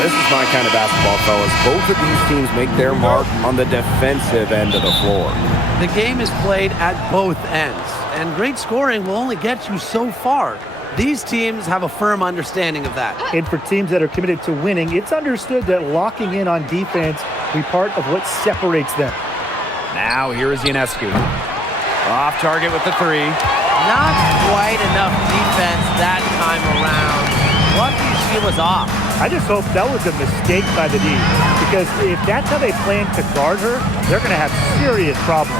This is my kind of basketball, fellas. Both of these teams make their mark on the defensive end of the floor. The game is played at both ends, and great scoring will only get you so far. These teams have a firm understanding of that. And for teams that are committed to winning, it's understood that locking in on defense will be part of what separates them. Now here is Ionescu. Off target with the three. Not quite enough defense that time around. Lucky she was off. I just hope that was a mistake by the D, because if that's how they plan to guard her, they're going to have serious problems.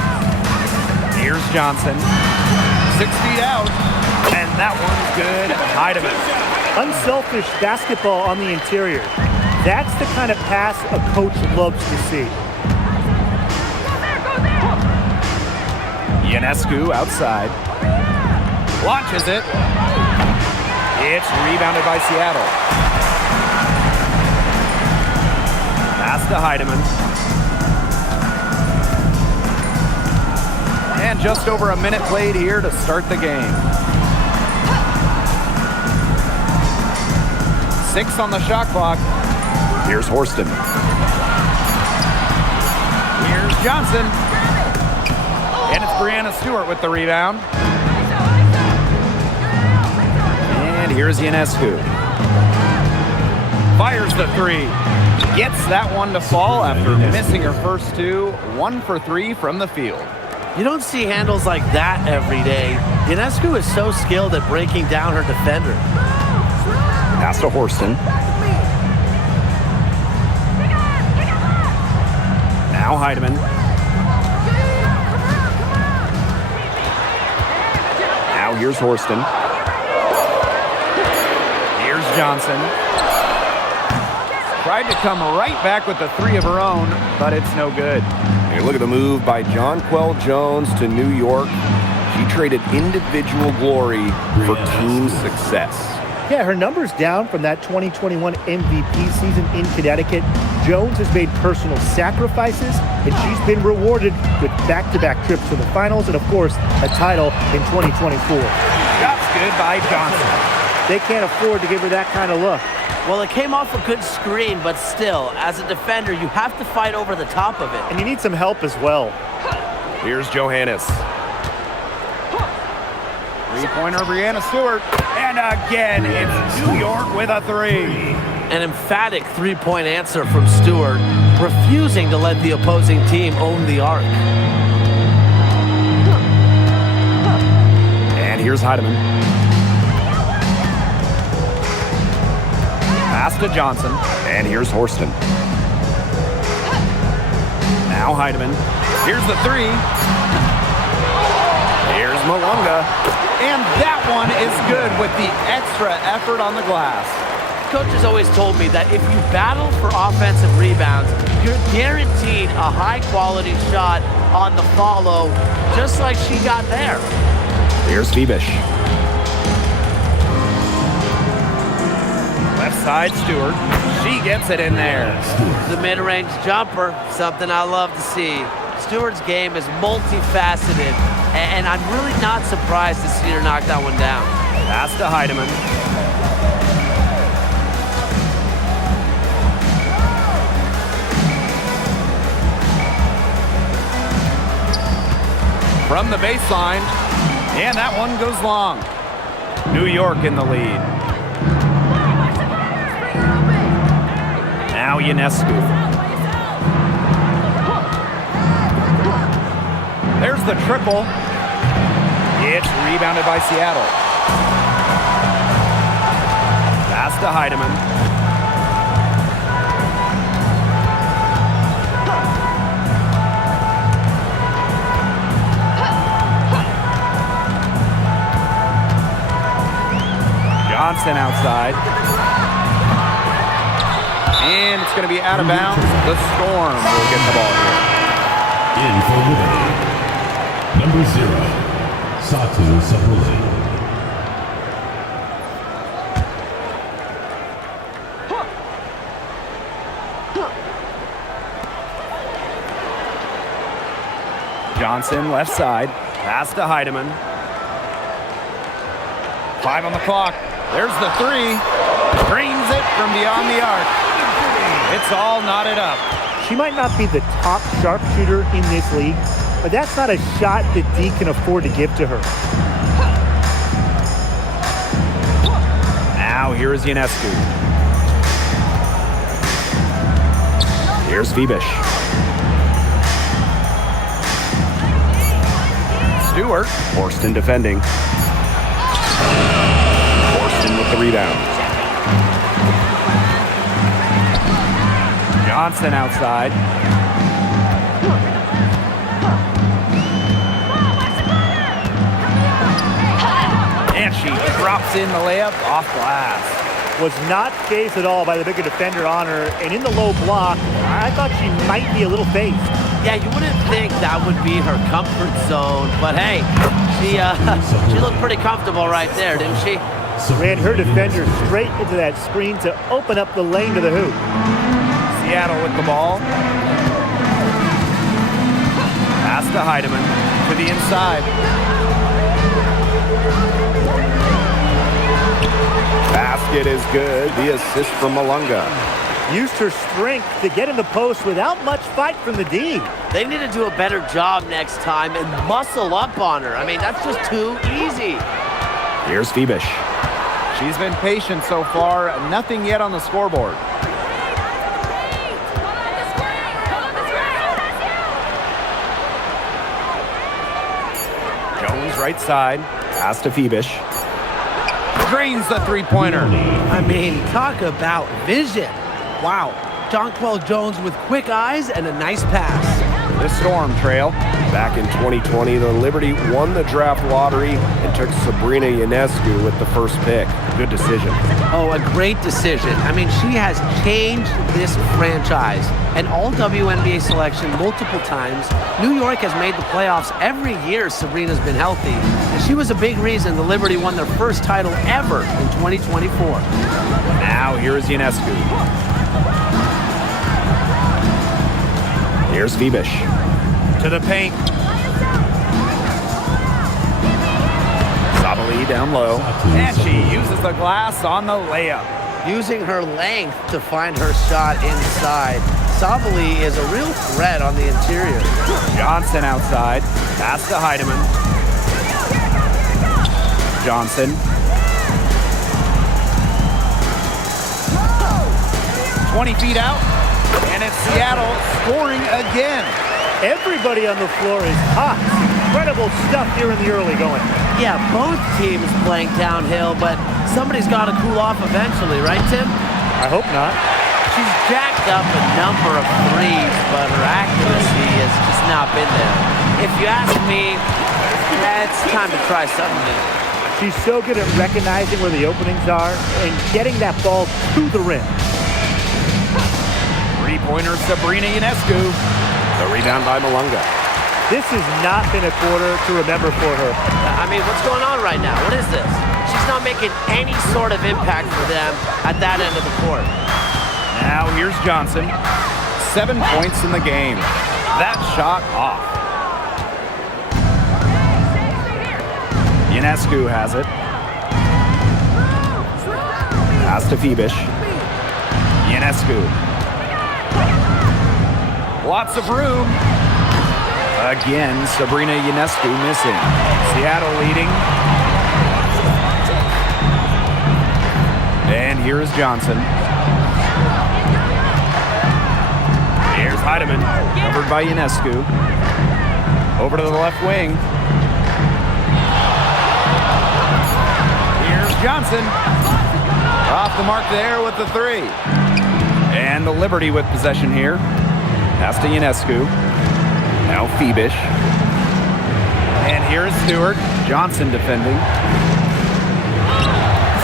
Here's Johnson. 6 feet out. And that one's good. Heidemann. Unselfish basketball on the interior. That's the kind of pass a coach loves to see. Ionescu outside. Launches it. It's rebounded by Seattle. Pass to Heidemann. And just over a minute played here to start the game. 6 on the shot clock. Here's Horston. Here's Johnson. And it's Brianna Stewart with the rebound. And here's Ionescu. Fires the three. Gets that one to fall after missing her first two. 1 for 3 from the field. You don't see handles like that every day. Ionescu is so skilled at breaking down her defender. Pass to Horston. Now Heidemann. Now here's Horston. Here's Johnson. Tried to come right back with the three of her own, but it's no good. Hey, look at the move by Jonquel Jones to New York. She traded individual glory for team success. Yeah, her numbers down from that 2021 MVP season in Connecticut. Jones has made personal sacrifices, and she's been rewarded with back-to-back trips to the finals and, of course, a title in 2024. Shots good by Johnson. They can't afford to give her that kind of look. Well, it came off a good screen, but still, as a defender, you have to fight over the top of it. And you need some help as well. Here's Johannes. Three-pointer, Brianna Stewart. And again, it's New York with a three. An emphatic three-point answer from Stewart, refusing to let the opposing team own the arc. And here's Heidemann. Pass to Johnson. And here's Horston. Now Heidemann. Here's the three. Here's Malunga. And that one is good with the extra effort on the glass. Coach has always told me that if you battle for offensive rebounds, you're guaranteed a high-quality shot on the follow, just like she got there. Here's Febish. Left side, Stewart. She gets it in there. The mid-range jumper, something I love to see. Stewart's game is multifaceted, and I'm really not surprised to see her knock that one down. Pass to Heidemann. From the baseline, and that one goes long. New York in the lead. Now Ionescu. There's the triple. It's rebounded by Seattle. Pass to Heidemann. Johnson outside. And it's going to be out of bounds. The Storm will get the ball here. In for winning. Number 0, Satu Sabuli. Johnson left side. Pass to Heidemann. 5 on the clock. There's the three. Drains it from beyond the arc. It's all knotted up. She might not be the top sharpshooter in this league, but that's not a shot that D can afford to give to her. Now here is Ionescu. Here's Fibish. Stewart. Horston defending. Horston with the rebound. Johnson outside. And she drops in the layup off glass. Was not fazed at all by the bigger defender on her, and in the low block, I thought she might be a little phased. Yeah, you wouldn't think that would be her comfort zone, but hey, she looked pretty comfortable right there, didn't she? Ran her defender straight into that screen to open up the lane to the hoop. Seattle with the ball. Pass to Heidemann to the inside. Basket is good. The assist from Malunga. Used her strength to get in the post without much fight from the D. They need to do a better job next time and muscle up on her. I mean, that's just too easy. Here's Fibish. She's been patient so far. Nothing yet on the scoreboard. Jones right side. Pass to Fibish. Drains the three-pointer. I mean, talk about vision. Wow. Jonquel Jones with quick eyes and a nice pass. The Storm trail. Back in 2020, the Liberty won the draft lottery and took Sabrina Ionescu with the first pick. Good decision. Oh, a great decision. I mean, she has changed this franchise. An all-WNBA selection multiple times. New York has made the playoffs every year Sabrina's been healthy. And she was a big reason the Liberty won their first title ever in 2024. Now here is Ionescu. Here's Fibish. To the paint. Sabali down low. And she uses the glass on the layup. Using her length to find her shot inside. Sabali is a real threat on the interior. Johnson outside. Pass to Heidemann. Johnson. 20 feet out. And it's Seattle scoring again. Everybody on the floor is hot. Incredible stuff here in the early going. Yeah, both teams playing downhill, but somebody's got to cool off eventually, right, Tim? I hope not. She's jacked up a number of threes, but her accuracy has just not been there. If you ask me, it's time to try something new. She's so good at recognizing where the openings are and getting that ball to the rim. Three-pointer Sabrina Ionescu. The rebound by Malunga. This has not been a quarter to remember for her. I mean, what's going on right now? What is this? She's not making any sort of impact for them at that end of the court. Now here's Johnson. 7 points in the game. That shot off. Ionescu has it. Pass to Fibish. Ionescu. Lots of room. Again, Sabrina Ionescu missing. Seattle leading. And here is Johnson. Here's Heidemann, covered by Ionescu. Over to the left wing. Here's Johnson. Off the mark there with the three. And the Liberty with possession here. Pass to Ionescu. Now Fibish. And here's Stewart. Johnson defending.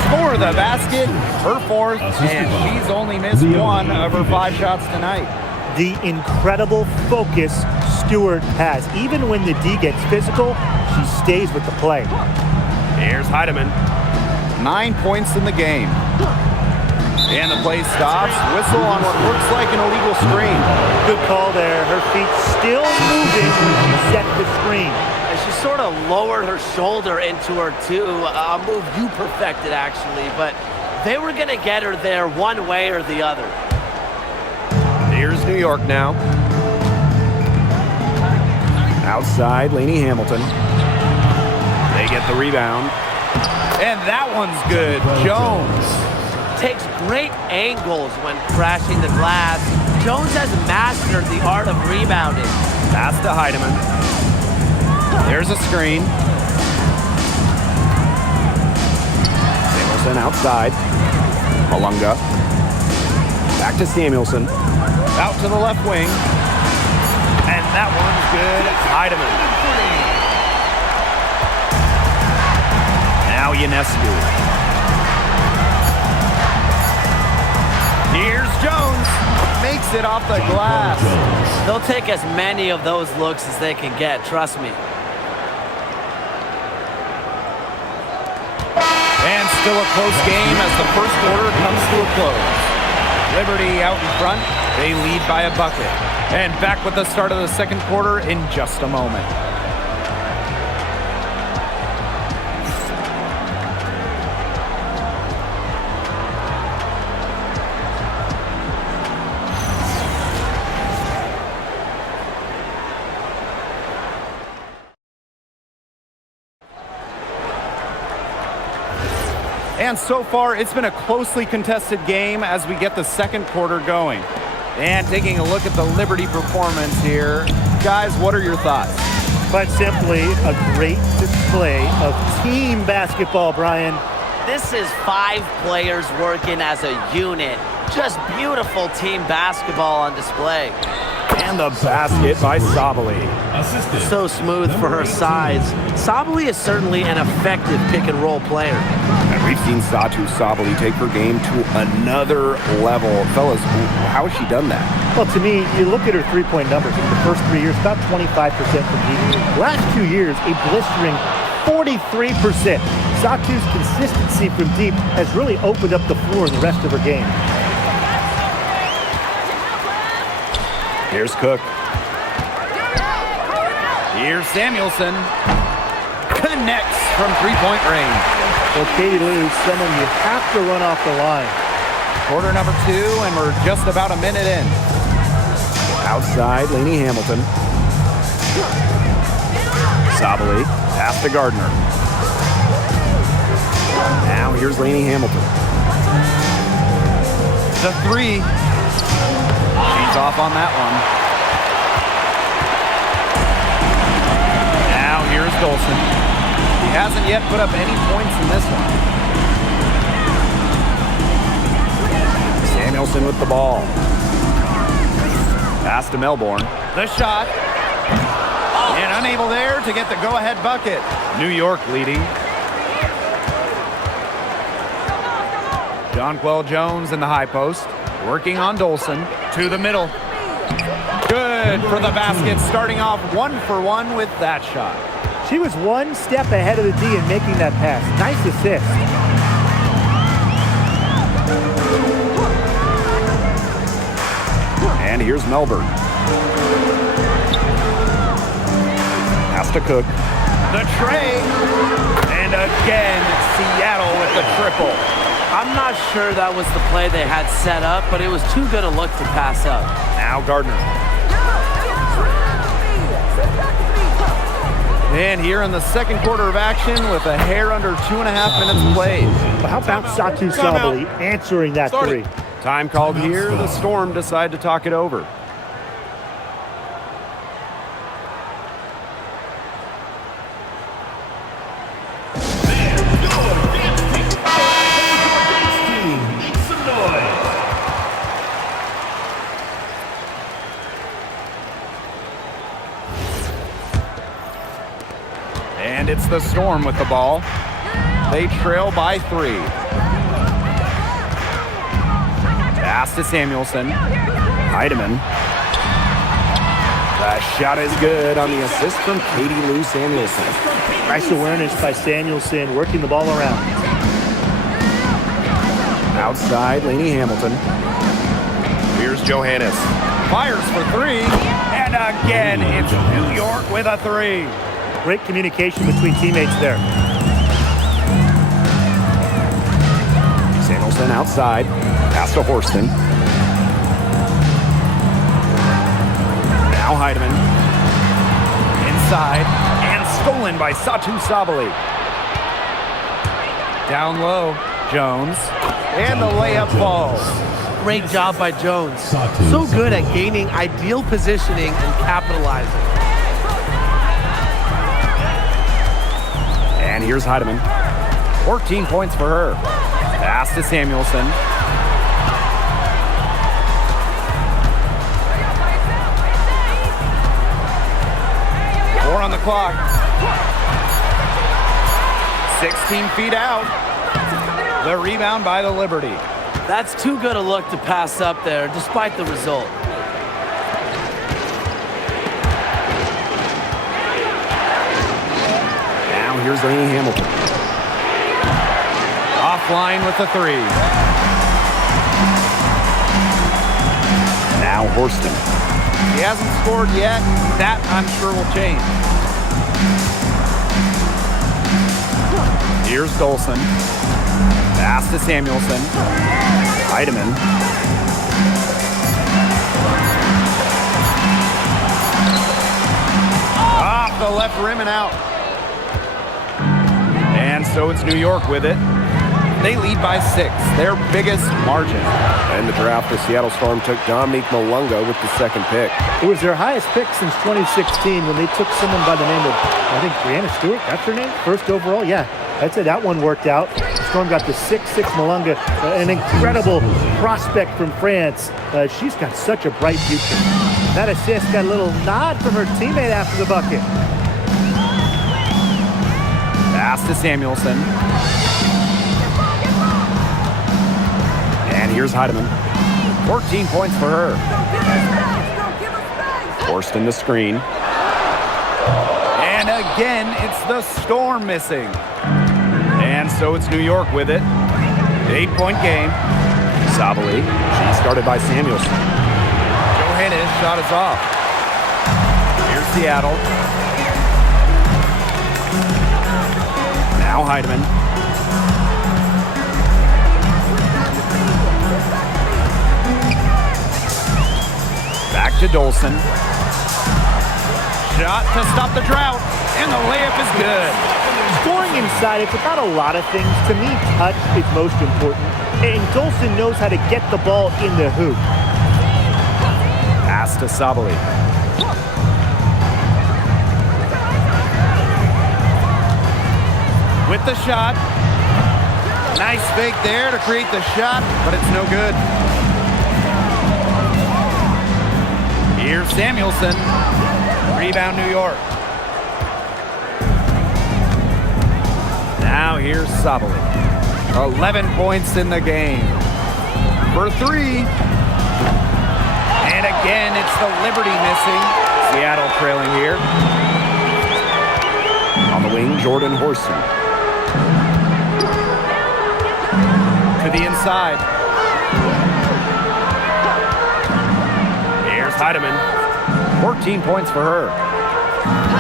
For the basket, her fourth, and she's only missed one of her 5 shots tonight. The incredible focus Stewart has. Even when the D gets physical, she stays with the play. Here's Heidemann. 9 points in the game. And the play stops. Whistle on what looks like an illegal screen. Good call there. Her feet still moving when she set the screen. And she sort of lowered her shoulder into her, too. A move you perfected, actually. But they were going to get her there one way or the other. Here's New York now. Outside, Lainey Hamilton. They get the rebound. And that one's good. Jones. Takes great angles when crashing the glass. Jones has mastered the art of rebounding. Pass to Heidemann. There's a screen. Samuelson outside. Malunga. Back to Samuelson. Out to the left wing. And that one's good. Heidemann. Now Ionescu. Here's Jones. Makes it off the glass. They'll take as many of those looks as they can get, trust me. And still a close game as the first quarter comes to a close. Liberty out in front. They lead by a bucket. And back with the start of the second quarter in just a moment. And so far, it's been a closely contested game as we get the second quarter going. And taking a look at the Liberty performance here, guys, what are your thoughts? Quite simply, a great display of team basketball, Brian. This is 5 players working as a unit. Just beautiful team basketball on display. And the basket by Sabali. Assistant. So smooth for her size. Sabali is certainly an effective pick-and-roll player. And we've seen Satu Sabali take her game to another level. Fellas, how has she done that? Well, to me, you look at her three-point numbers. In the first 3 years, about 25% from deep. Last 2 years, a blistering 43%. Satu's consistency from deep has really opened up the floor in the rest of her game. Here's Cook. Here's Samuelson. Connects from three-point range. Well, Katie Lou, someone you have to run off the line. Quarter number 2, and we're just about a minute in. Outside, Lainey Hamilton. Sabali, pass to Gardner. Now here's Lainey Hamilton. The 3. She's off on that one. Now here's Dolson. He hasn't yet put up any points in this one. Samuelson with the ball. Pass to Melbourne. The shot. And unable there to get the go-ahead bucket. New York leading. Jonquel Jones in the high post. Working on Dolson. To the middle. Good for the basket. Starting off 1 for 1 with that shot. She was one step ahead of the D in making that pass. Nice assist. And here's Melbourne. Pass to Cook. The tray. And again, Seattle with the triple. I'm not sure that was the play they had set up, but it was too good a look to pass up. Now Gardner. And here in the second quarter of action with a hair under 2.5 minutes played. But how about Satu Sabali answering that three? Time called here. The Storm decide to talk it over. And it's the Storm with the ball. They trail by 3. Pass to Samuelson. Heidemann. The shot is good on the assist from Katie Lou Samuelson. Nice awareness by Samuelson, working the ball around. Outside, Lainey Hamilton. Here's Johannes. Fires for 3. And again, it's New York with a 3. Great communication between teammates there. Samuelson outside. Pass to Horston. Now Heidemann. Inside. And stolen by Satu Sabali. Down low. Jones. And the layup falls. Great job by Jones. So good at gaining ideal positioning and capitalizing. And here's Heidemann. 14 points for her. Pass to Samuelson. On the clock. 16 feet out. The rebound by the Liberty. That's too good a look to pass up there, despite the result. Now here's Lainey Hamilton. Offline with the three. Now Horston. He hasn't scored yet. That, I'm sure, will change. Here's Dolson. Pass to Samuelson. Heidemann. Off the left rim and out. And so it's New York with it. They lead by 6, their biggest margin. In the draft, the Seattle Storm took Dominique Malunga with the second pick. It was their highest pick since 2016 when they took someone by the name of, I think, Brianna Stewart. That's her name? First overall? Yeah, that's it. That one worked out. Storm got the 6'6" Malunga, an incredible prospect from France. She's got such a bright future. That assist got a little nod from her teammate after the bucket. Pass to Samuelson. And here's Heidemann. 14 points for her. Forced in the screen. And again, it's the Storm missing. And so it's New York with it. 8-point game. Sabali. She started by Samuelson. Johannes shot is off. Here's Seattle. Now Heidemann. Back to Dolson. Shot to stop the drought, and the layup is good. Scoring inside, it's about a lot of things. To me, touch is most important. And Dolson knows how to get the ball in the hoop. Pass to Sabali. With the shot. Nice fake there to create the shot, but it's no good. Here's Samuelson. Rebound New York. Now here's Sabali. 11 points in the game. For 3. And again, it's the Liberty missing. Seattle trailing here. On the wing, Jordan Horston. To the inside. Here's Heidemann. 14 points for her.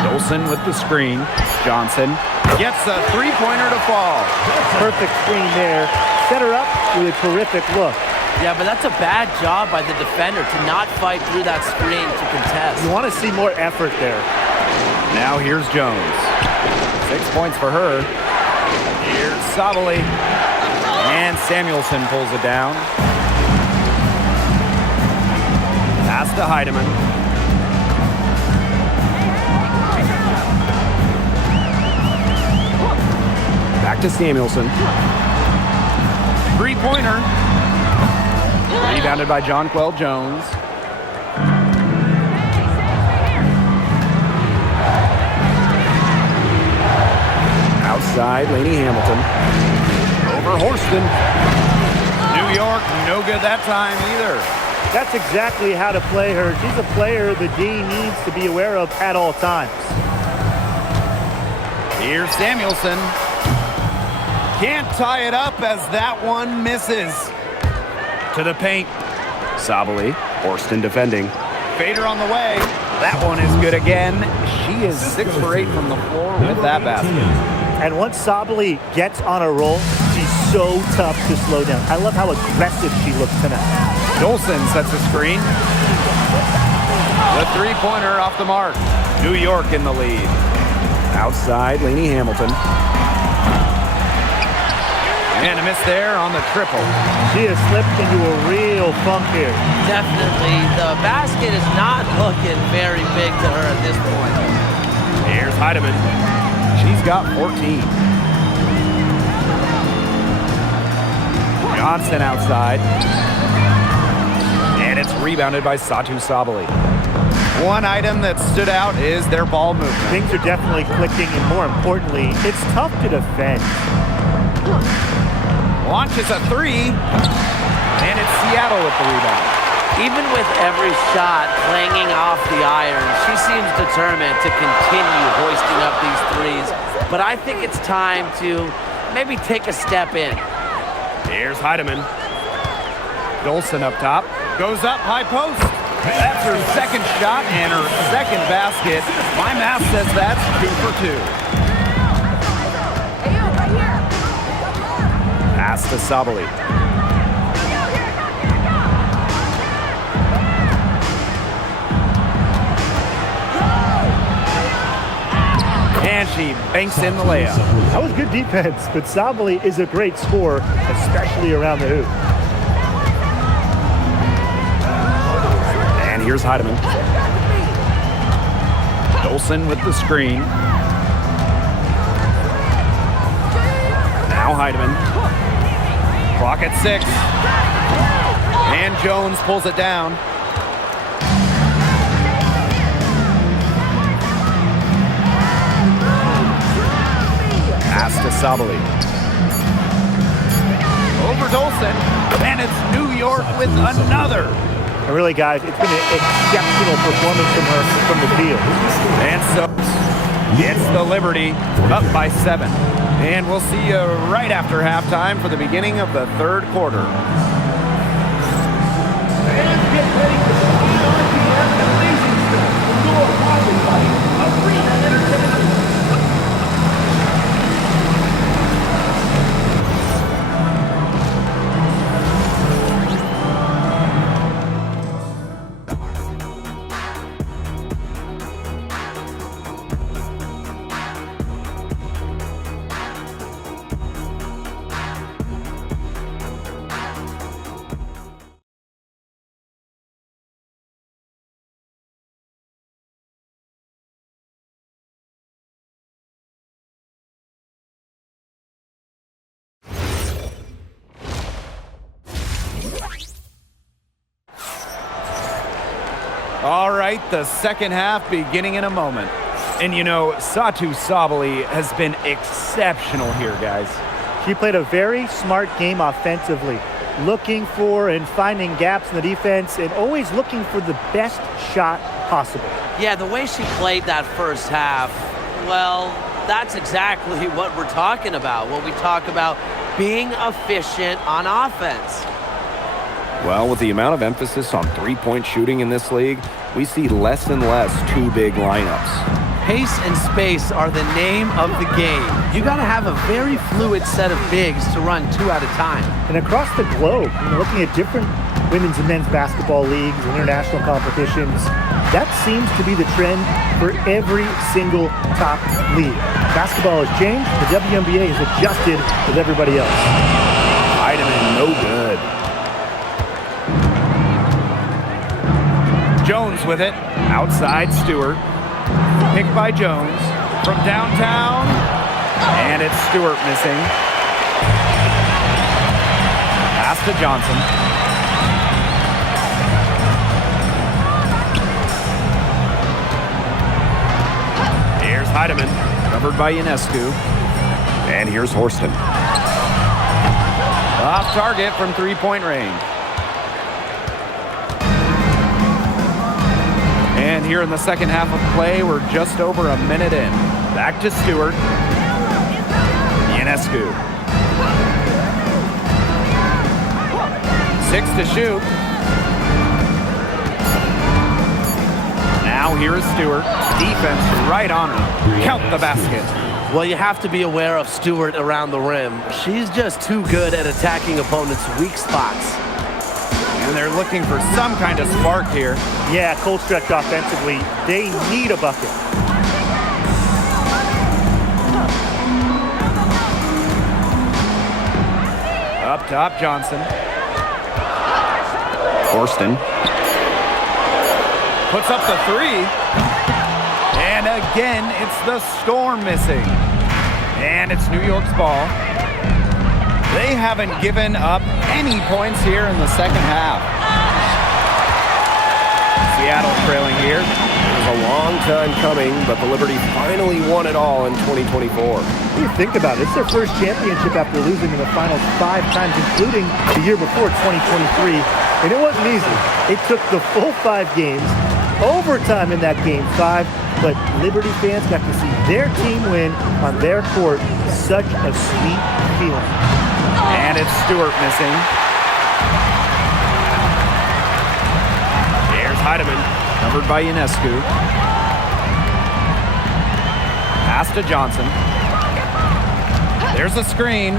Dolson with the screen. Johnson gets a three-pointer to fall. Perfect screen there. Set her up with a terrific look. Yeah, but that's a bad job by the defender to not fight through that screen to contest. You want to see more effort there. Now here's Jones. 6 points for her. Here's Sabali. And Samuelson pulls it down. Pass to Heidemann. Back to Samuelson. Three-pointer. Rebounded by Jonquel Jones. Outside, Lainey Hamilton. Over Horston. New York, no good that time either. That's exactly how to play her. She's a player the D needs to be aware of at all times. Here's Samuelson. Can't tie it up as that one misses. To the paint. Sabali, Horston defending. Fader on the way. That one is good again. She is 6 for 8 from the floor with that basket. And once Sabali gets on a roll, she's so tough to slow down. I love how aggressive she looks tonight. Dolson sets the screen. The three-pointer off the mark. New York in the lead. Outside, Lainey Hamilton. And a miss there on the triple. She has slipped into a real funk here. Definitely. The basket is not looking very big to her at this point. Here's Heidemann. She's got 14. Johnson outside. And it's rebounded by Satu Sabali. One item that stood out is their ball movement. Things are definitely clicking, and more importantly, it's tough to defend. Launches a three, and it's Seattle with the rebound. Even with every shot clanging off the iron, she seems determined to continue hoisting up these threes. But I think it's time to maybe take a step in. Here's Heidemann. Dolson up top. Goes up, high post. That's her second shot and her second basket. My math says that's 2 for 2. Pass to Sabali. And she banks in the layup. That was good defense, but Sabali is a great scorer, especially around the hoop. And here's Heidemann. Dolson with the screen. Now Heidemann. Clock at 6. And Jones pulls it down. Pass to Sabali. Over Dolson. And it's New York with another. And really, guys, it's been an exceptional performance from her from the field. And so it's the Liberty up by 7. And we'll see you right after halftime for the beginning of the third quarter. Fans get ready for the WNBA Amazing Show. Your Arena Entertainment. All right, the second half beginning in a moment. And you know, Satu Sabali has been exceptional here, guys. She played a very smart game offensively, looking for and finding gaps in the defense and always looking for the best shot possible. Yeah, the way she played that first half, well, that's exactly what we're talking about when we talk about being efficient on offense. Well, with the amount of emphasis on three-point shooting in this league, we see less and less two-big lineups. Pace and space are the name of the game. You got to have a very fluid set of bigs to run 2 at a time. And across the globe, looking at different women's and men's basketball leagues and international competitions, that seems to be the trend for every single top league. Basketball has changed. The WNBA has adjusted with everybody else. Heidemann, no good. Jones with it. Outside Stewart. Picked by Jones. From downtown. And it's Stewart missing. Pass to Johnson. Here's Heidemann. Covered by Ionescu. And here's Horston. Off target from three-point range. And here in the second half of play, we're just over a minute in. Back to Stewart. Ionescu. 6 to shoot. Now here is Stewart. Defense right on her. Count the basket. Well, you have to be aware of Stewart around the rim. She's just too good at attacking opponents' weak spots. And they're looking for some kind of spark here. Yeah, cold stretch offensively. They need a bucket. Up top, Johnson. Horston puts up the three. And again, it's the Storm missing. And it's New York's ball. They haven't given up any points here in the second half. Seattle trailing here. It was a long time coming, but the Liberty finally won it all in 2024. When you think about it, it's their first championship after losing in the finals 5 times, including the year before, 2023. And it wasn't easy. It took the full 5 games, overtime in that game 5, but Liberty fans got to see their team win on their court. Such a sweet feeling. And it's Stewart missing. Here's Heidemann, covered by Ionescu. Pass to Johnson. There's a screen.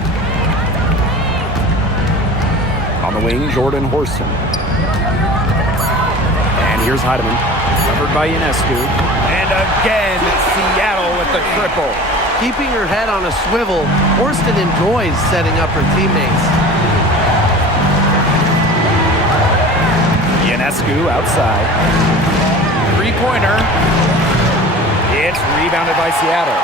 On the wing, Jordan Horston. And here's Heidemann, covered by Ionescu. And again, Seattle with the triple. Keeping her head on a swivel, Horston enjoys setting up her teammates. Ionescu outside. Three-pointer. It's rebounded by Seattle.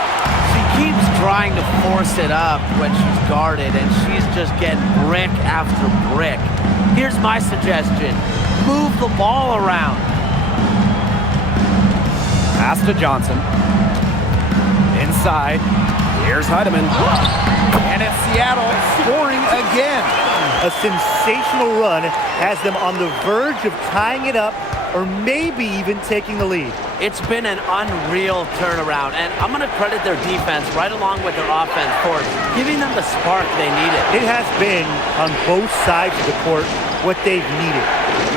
She keeps trying to force it up when she's guarded, and she's just getting brick after brick. Here's my suggestion. Move the ball around. Pass to Johnson. Inside. Here's Heidemann. And it's Seattle scoring again. A sensational run has them on the verge of tying it up or maybe even taking the lead. It's been an unreal turnaround, and I'm going to credit their defense right along with their offense for giving them the spark they needed. It has been, on both sides of the court, what they've needed.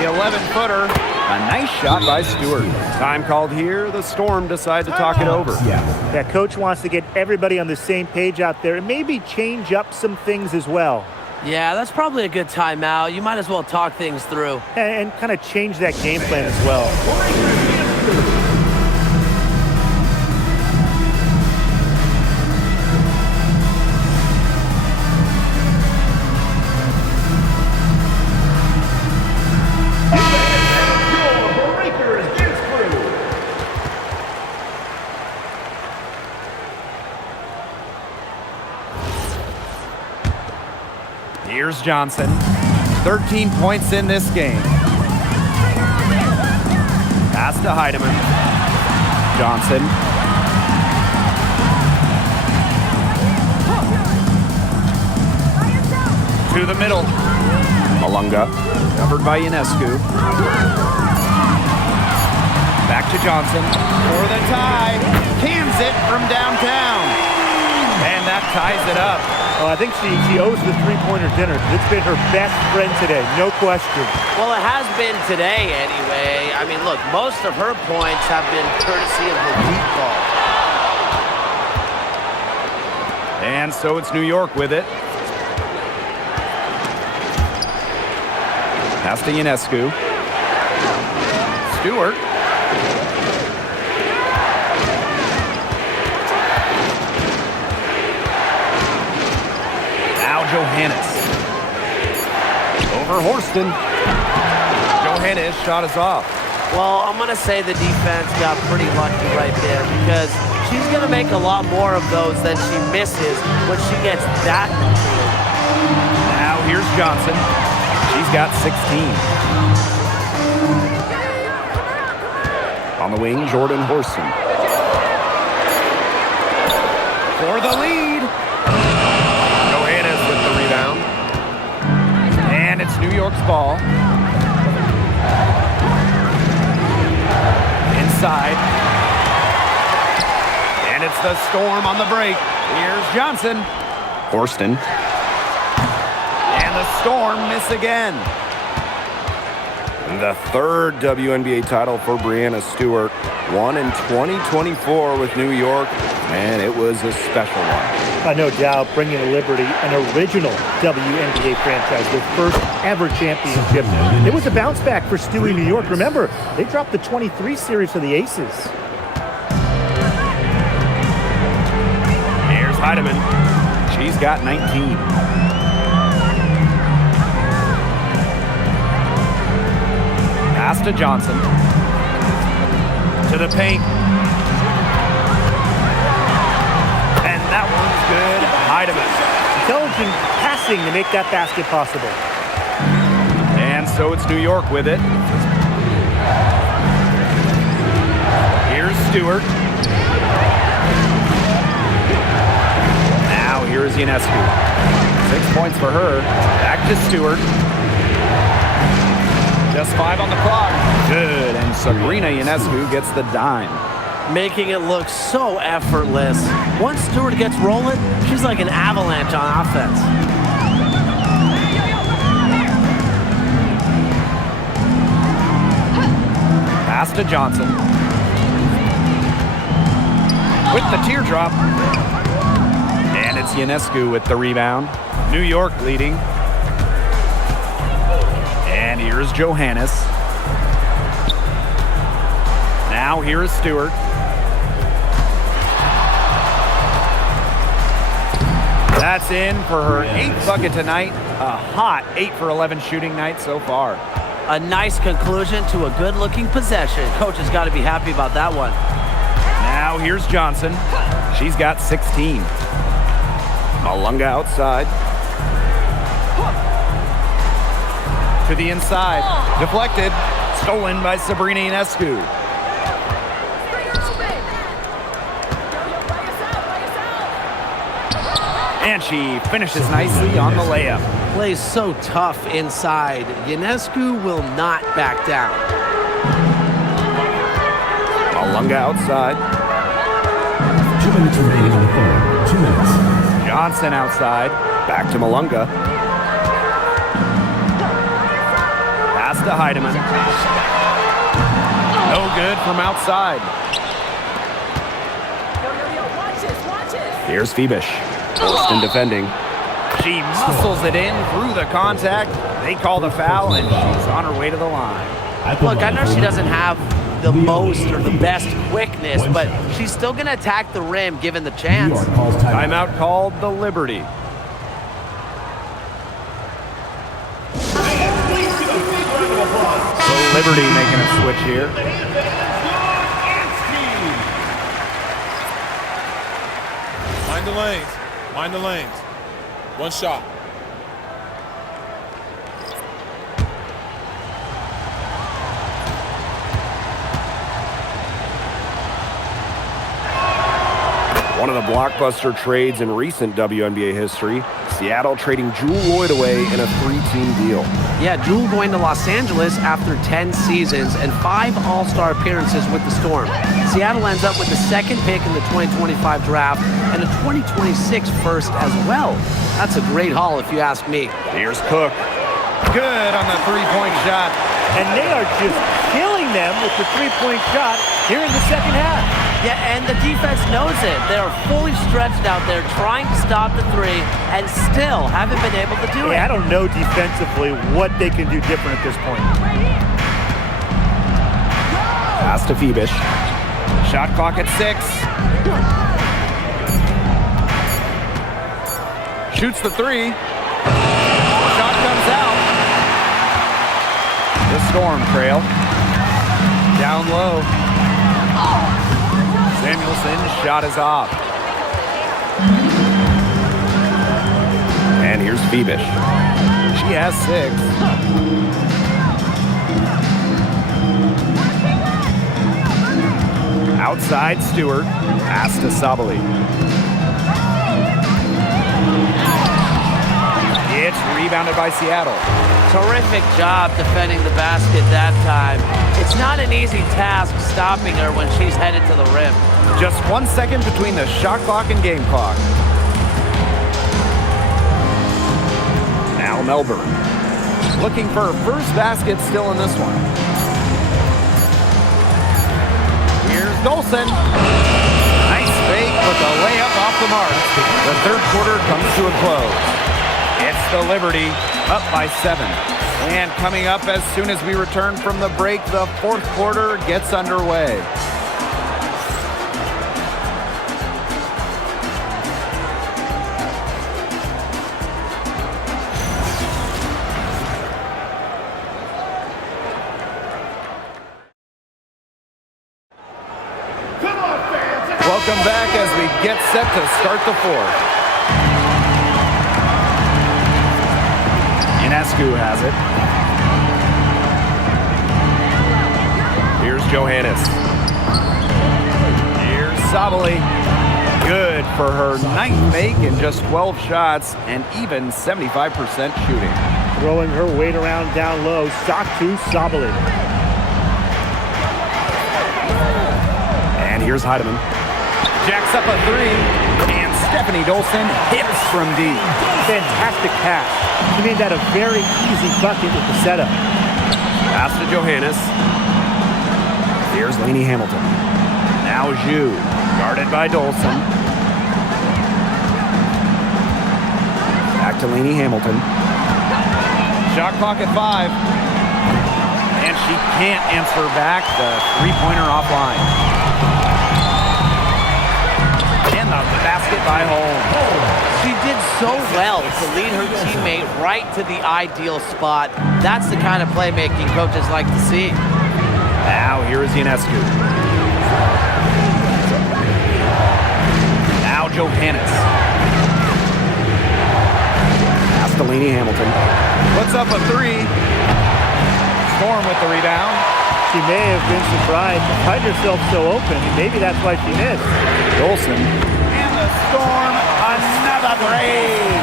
The 11-footer. A nice shot by Stewart. Time called here. The Storm decide to talk it over. Yeah, Coach wants to get everybody on the same page out there and maybe change up some things as well. Yeah, that's probably a good timeout. You might as well talk things through. And kind of change that game plan as well. Here's Johnson. 13 points in this game. Pass to Heidemann. Johnson. To the middle. Malunga. Covered by Ionescu. Back to Johnson. For the tie. Cans it from downtown. And that ties it up. Oh, I think she owes the three-pointer dinner. It's been her best friend today, no question. Well, it has been today anyway. I mean, look, most of her points have been courtesy of her deep ball. And so it's New York with it. Pass to Ionescu. Stewart. Johannes. Over Horston. Johannes shot is off. Well, I'm going to say the defense got pretty lucky right there because she's going to make a lot more of those than she misses when she gets that. Now here's Johnson. She's got 16. On the wing, Jordan Horston. For the lead. And it's New York's ball. Inside. And it's the Storm on the break. Here's Johnson. Horston. And the Storm miss again. The third WNBA title for Breanna Stewart, won in 2024 with New York, and it was a special one. No doubt, bringing to Liberty an original WNBA franchise, their first ever championship. It was a bounce back for Stewie New York. Remember, they dropped the 23 series to the Aces. Here's Heidemann. She's got 19. Pass to Johnson. To the paint. And that one's good. Heidemann. Intelligent passing to make that basket possible. And so it's New York with it. Here's Stewart. Now here's Ionescu. 6 points for her. Back to Stewart. Just 5 on the clock. Good. And Sabrina Ionescu gets the dime. Making it look so effortless. Once Stewart gets rolling, she's like an avalanche on offense. Pass to Johnson. With the teardrop. And it's Ionescu with the rebound. New York leading. And here's Johannes. Now here is Stewart. That's in for her 8th bucket tonight. A hot 8 for 11 shooting night so far. A nice conclusion to a good-looking possession. Coach has got to be happy about that one. Now here's Johnson. She's got 16. Malunga outside. To the inside. Deflected. Stolen by Sabrina Ionescu. And she finishes nicely on the layup. Plays so tough inside. Ionescu will not back down. Malunga outside. 2 minutes remaining on the phone. 2 minutes. Johnson outside. Back to Malunga. Pass to Heidemann. No good from outside. Here's Phoebish. Boston defending. She muscles it in through the contact. They call the foul, and she's on her way to the line. Look, I know she doesn't have the most or the best quickness, but she's still going to attack the rim given the chance. Timeout called the Liberty. So Liberty making a switch here. Mind the lanes. Mind the lanes. One shot. One of the blockbuster trades in recent WNBA history. Seattle trading Jewel Lloyd away in a 3-team deal. Yeah, Jewel going to Los Angeles after 10 seasons and 5 All-Star appearances with the Storm. Seattle ends up with the 2nd pick in the 2025 draft and a 2026 first as well. That's a great haul if you ask me. Here's Cook. Good on the 3-point shot. And they are just killing them with the 3-point shot here in the second half. Yeah, and the defense knows it. They're fully stretched out there trying to stop the 3 and still haven't been able to do it. I don't know defensively what they can do different at this point. Pass to Phoebish. Shot clock at 6. Shoots the 3. Shot comes out. The Storm trail. Down low. Samuelson's shot is off. And here's Phoebish. She has 6. Outside Stewart. Pass to Sabali. It's rebounded by Seattle. Terrific job defending the basket that time. It's not an easy task stopping her when she's headed to the rim. Just 1 second between the shot clock and game clock. Now Melbourne. looking for her first basket still in this one. Here's Dolson. Nice fake, but the layup off the mark. The third quarter comes to a close. It's the Liberty, up by 7. And coming up as soon as we return from the break, the fourth quarter gets underway. Welcome back as we get set to start the fourth. Ionescu has it. Here's Johannes. Here's Sabali. Good for her 9th make in just 12 shots and even 75% shooting. Throwing her weight around down low. Sock to Sabali. And here's Heidemann. Jacks up a 3, and Stephanie Dolson hits from deep. Fantastic pass. She made that a very easy bucket with the setup. Pass to Johannes. Here's Lainey Hamilton. Now Zhu, guarded by Dolson. Back to Lainey Hamilton. Shot clock at 5. And she can't answer back the three-pointer offline. And the basket by Holmes. She did so well to lead her teammate right to the ideal spot. That's the kind of playmaking coaches like to see. Now here is Ionescu. Now Johannes. Pass to Lainey Hamilton. Puts up a 3. Storm with the rebound. She may have been surprised to find herself so open. Maybe that's why she missed. Dolson. And the Storm, another break.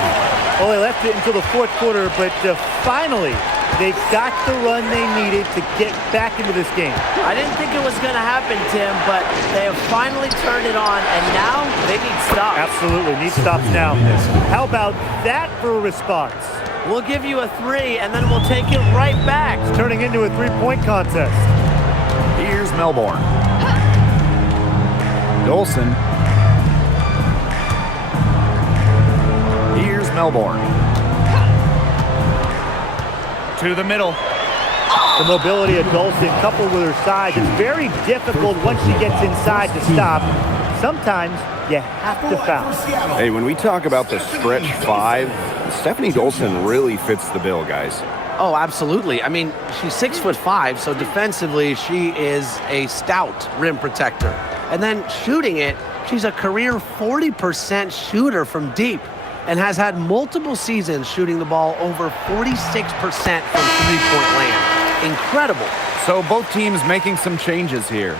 Well, they left it until the fourth quarter, but finally, they got the run they needed to get back into this game. I didn't think it was going to happen, Tim, but they have finally turned it on, and now they need stops. Absolutely, need stops now. How about that for a response? We'll give you a 3, and then we'll take it right back. It's turning into a three-point contest. Here's Melbourne. Dolson. Here's Melbourne. To the middle. The mobility of Dolson coupled with her size, it's very difficult once she gets inside to stop. Sometimes you have to foul. Hey, when we talk about the stretch 5, Stephanie Dolson really fits the bill, guys. Oh, absolutely. I mean, she's 6'5", so defensively she is a stout rim protector. And then shooting it, she's a career 40% shooter from deep and has had multiple seasons shooting the ball over 46% from three-point land. Incredible. So both teams making some changes here.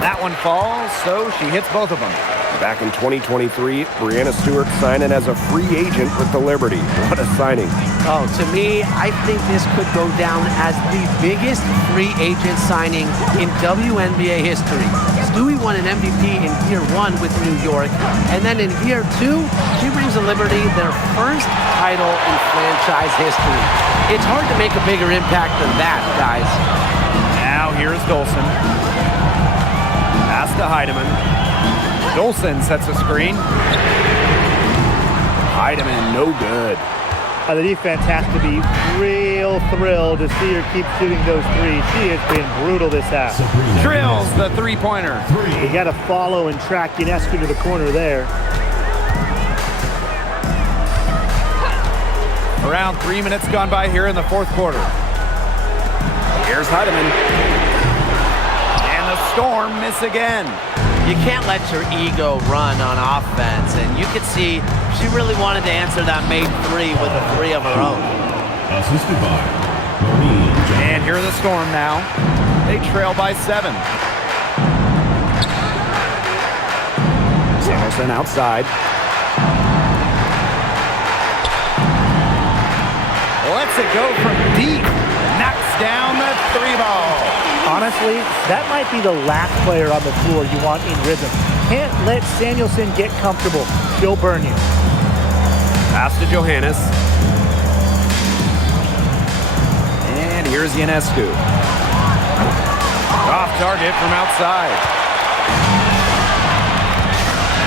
That one falls, so she hits both of them. Back in 2023, Breanna Stewart signed in as a free agent with the Liberty. What a signing. Oh, to me, I think this could go down as the biggest free agent signing in WNBA history. Stewie won an MVP in year 1 with New York, and then in year 2, she brings the Liberty their first title in franchise history. It's hard to make a bigger impact than that, guys. Now here's Dolson. Pass to Heidemann. Dolson sets a screen. Heidemann, no good. The defense has to be real thrilled to see her keep shooting those threes. She has been brutal this half. Drills the three-pointer. You got to follow and track Ionescu to the corner there. Around 3 minutes gone by here in the fourth quarter. Here's Heidemann. And the Storm miss again. You can't let your ego run on offense, and you could see she really wanted to answer that made 3 with a 3 of her own. Assisted by Maureen Johnson. And here are the Storm now. They trail by 7. Samuelson outside. Lets it go from deep. Knocks down the 3-ball. Honestly, that might be the last player on the floor you want in rhythm. Can't let Samuelson get comfortable. She'll burn you. Pass to Johannes. And here's Ionescu. Off target from outside.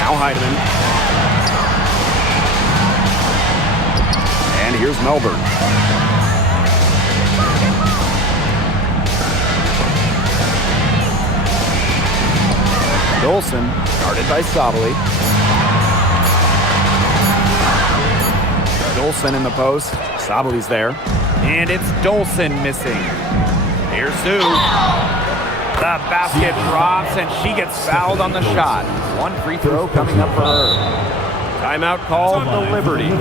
Now Heidemann. And here's Melbourne. Dolson, guarded by Sabali. Dolson in the post. Sabali's there. And it's Dolson missing. Here's Sue. The basket drops, and she gets fouled on the shot. One free throw coming up for her. Timeout called the Liberty.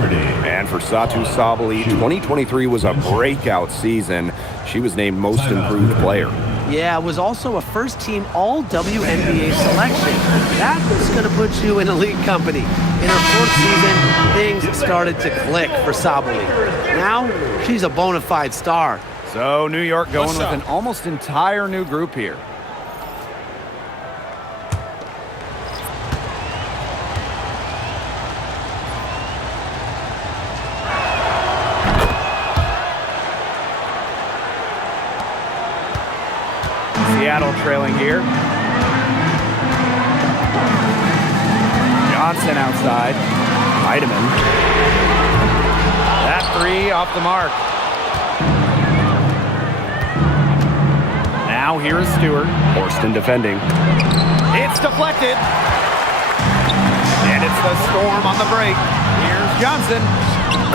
And for Satu Sabali, 2023 was a breakout season. She was named Most Improved Player. Yeah, it was also a first-team All-WNBA selection. That was going to put you in elite company. In her fourth season, things started to click for Sabali. Now, she's a bona fide star. So New York going with an almost entire new group here. Seattle trailing here. Johnson outside. Heidemann. That three off the mark. Now here is Stewart. Horston defending. It's deflected. And it's the Storm on the break. Here's Johnson.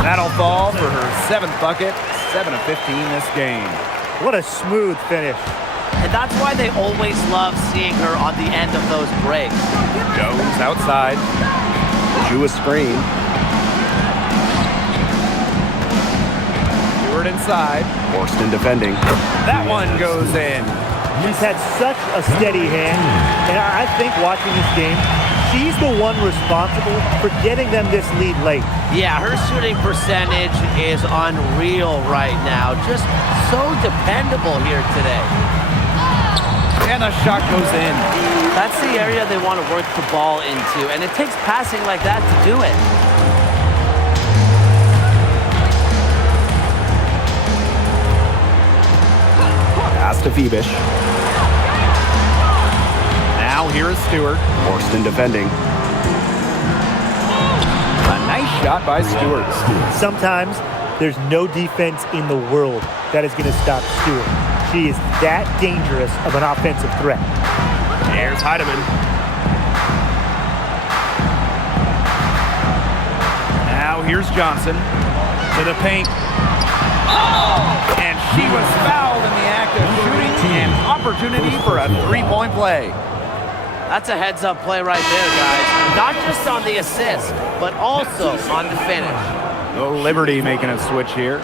That'll fall for her 7th bucket. 7 of 15 this game. What a smooth finish. And that's why they always love seeing her on the end of those breaks. Jones outside. Drew a screen. Stewart inside. Horston defending. That one goes in. She's had such a steady hand, and I think watching this game, she's the one responsible for getting them this lead late. Yeah, her shooting percentage is unreal right now. Just so dependable here today. And the shot goes in. That's the area they want to work the ball into, and it takes passing like that to do it. Pass to Phoebish. Now here is Stewart. Horston defending. A nice shot by Stewart. Sometimes there's no defense in the world that is going to stop Stewart. She is that dangerous of an offensive threat. Here's Heidemann. Now here's Johnson to the paint. And she was fouled in the act of shooting. An opportunity for a three-point play. That's a heads-up play right there, guys. Not just on the assist, but also on the finish. The Liberty making a switch here.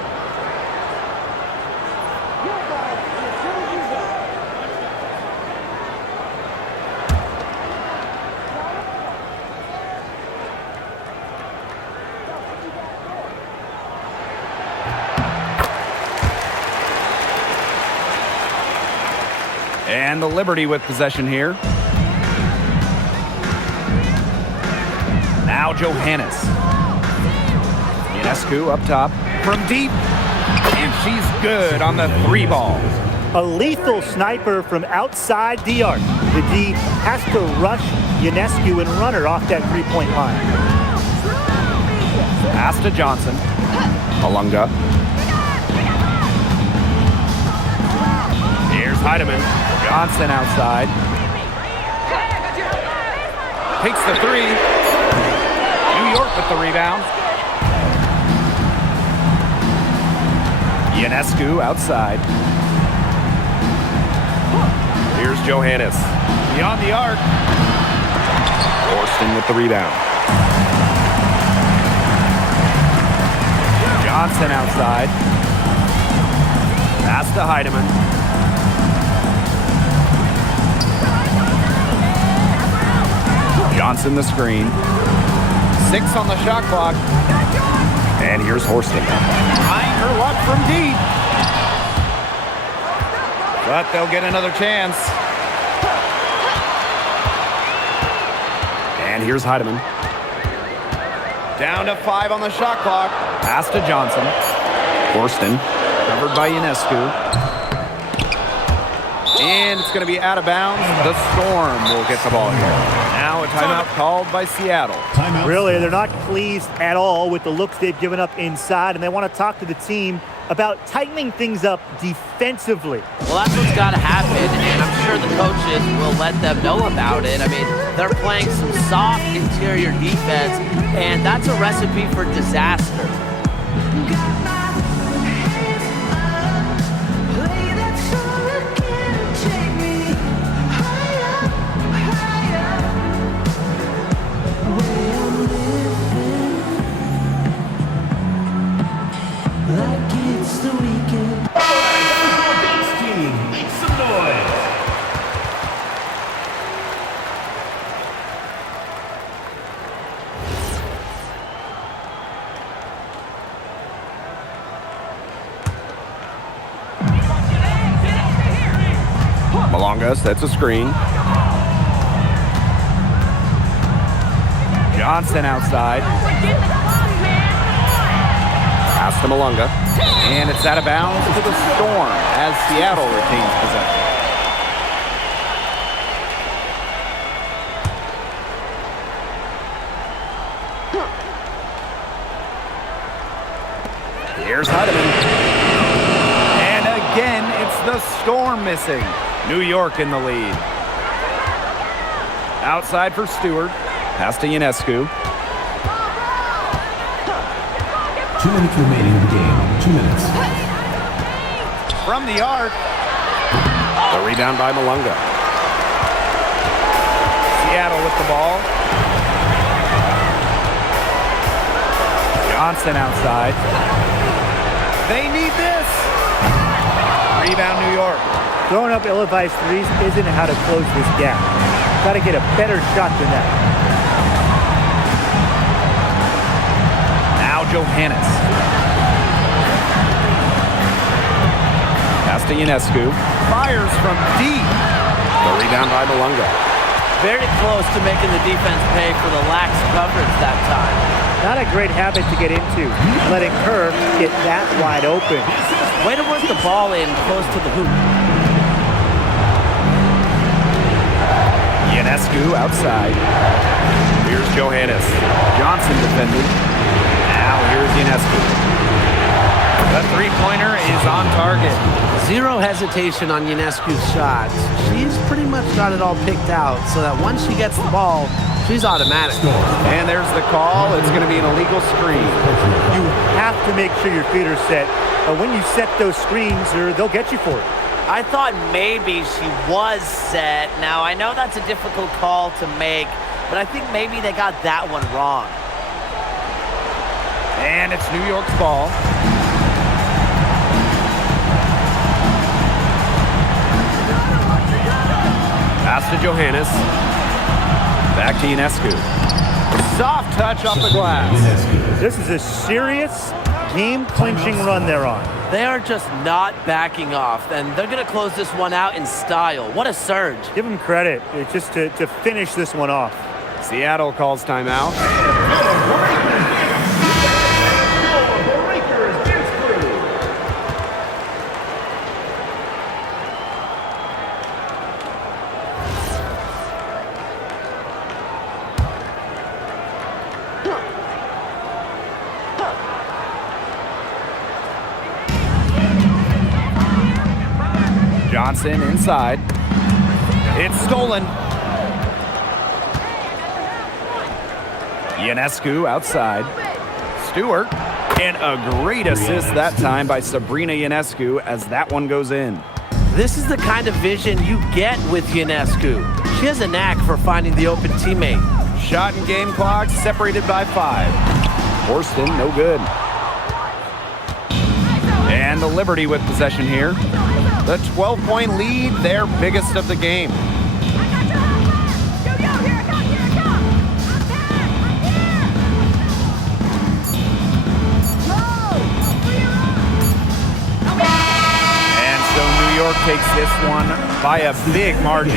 And the Liberty with possession here. Now Johannes. Ionescu up top from deep. And she's good on the 3-ball. A lethal sniper from outside the arc. The D has to rush Ionescu and run her off that three-point line. Pass to Johnson. Malunga. Here's Heidemann. Johnson outside. Takes the three. New York with the rebound. Ionescu outside. Here's Johannes. Beyond the arc. Horston with the rebound. Johnson outside. Pass to Heidemann. Johnson the screen. 6 on the shot clock. And here's Horston. Trying her luck from deep. But they'll get another chance. And here's Heidemann. Down to 5 on the shot clock. Pass to Johnson. Horston, covered by Ionescu. And it's going to be out of bounds. The Storm will get the ball here. Now a timeout called by Seattle. Timeout. Really, they're not pleased at all with the looks they've given up inside, and they want to talk to the team about tightening things up defensively. Well, that's what's got to happen, and I'm sure the coaches will let them know about it. I mean, they're playing some soft interior defense, and that's a recipe for disaster. Make some noise. Malonga sets a screen. Johnson outside. Pass to Malonga. And it's out of bounds to the Storm as Seattle retains possession. Here's Heidemann. And again, it's the Storm missing. New York in the lead. Outside for Stewart. Pass to Ionescu. 2 minutes remaining in the game. 2 minutes. From the arc. The rebound by Malonga. Seattle with the ball. Johnson outside. They need this. Rebound New York. Throwing up ill-advised threes isn't how to close this gap. Got to get a better shot than that. Now Johannes. Pass to Ionescu. Fires from deep. The rebound by Malonga. Very close to making the defense pay for the lax coverage that time. Not a great habit to get into, letting her get that wide open. Way to work the ball in close to the hoop. Ionescu outside. Here's Johannes. Johnson defending. Now here's Ionescu. The three-pointer is on target. Zero hesitation on Ionescu's shots. She's pretty much got it all picked out so that once she gets the ball, she's automatic. And there's the call. It's going to be an illegal screen. You have to make sure your feet are set. But when you set those screens, they'll get you for it. I thought maybe she was set. Now, I know that's a difficult call to make, but I think maybe they got that one wrong. And it's New York's ball. Pass to Johannes. Back to Ionescu. Soft touch off the glass. This is a serious game-clinching run they're on. They are just not backing off, and they're going to close this one out in style. What a surge. Give them credit just to finish this one off. Seattle calls timeout. Johnson inside. It's stolen. Ionescu outside. Stewart. And a great assist that time by Sabrina Ionescu as that one goes in. This is the kind of vision you get with Ionescu. She has a knack for finding the open teammate. Shot and game clock separated by 5. Horston, no good. And the Liberty with possession here. The 12-point lead, their biggest of the game. takes this one by a big margin.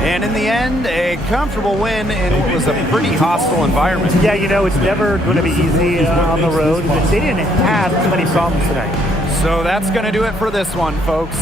And in the end, a comfortable win in what was a pretty hostile environment. Yeah, you know, it's never going to be easy on the road. They didn't have too many problems tonight. So that's going to do it for this one, folks.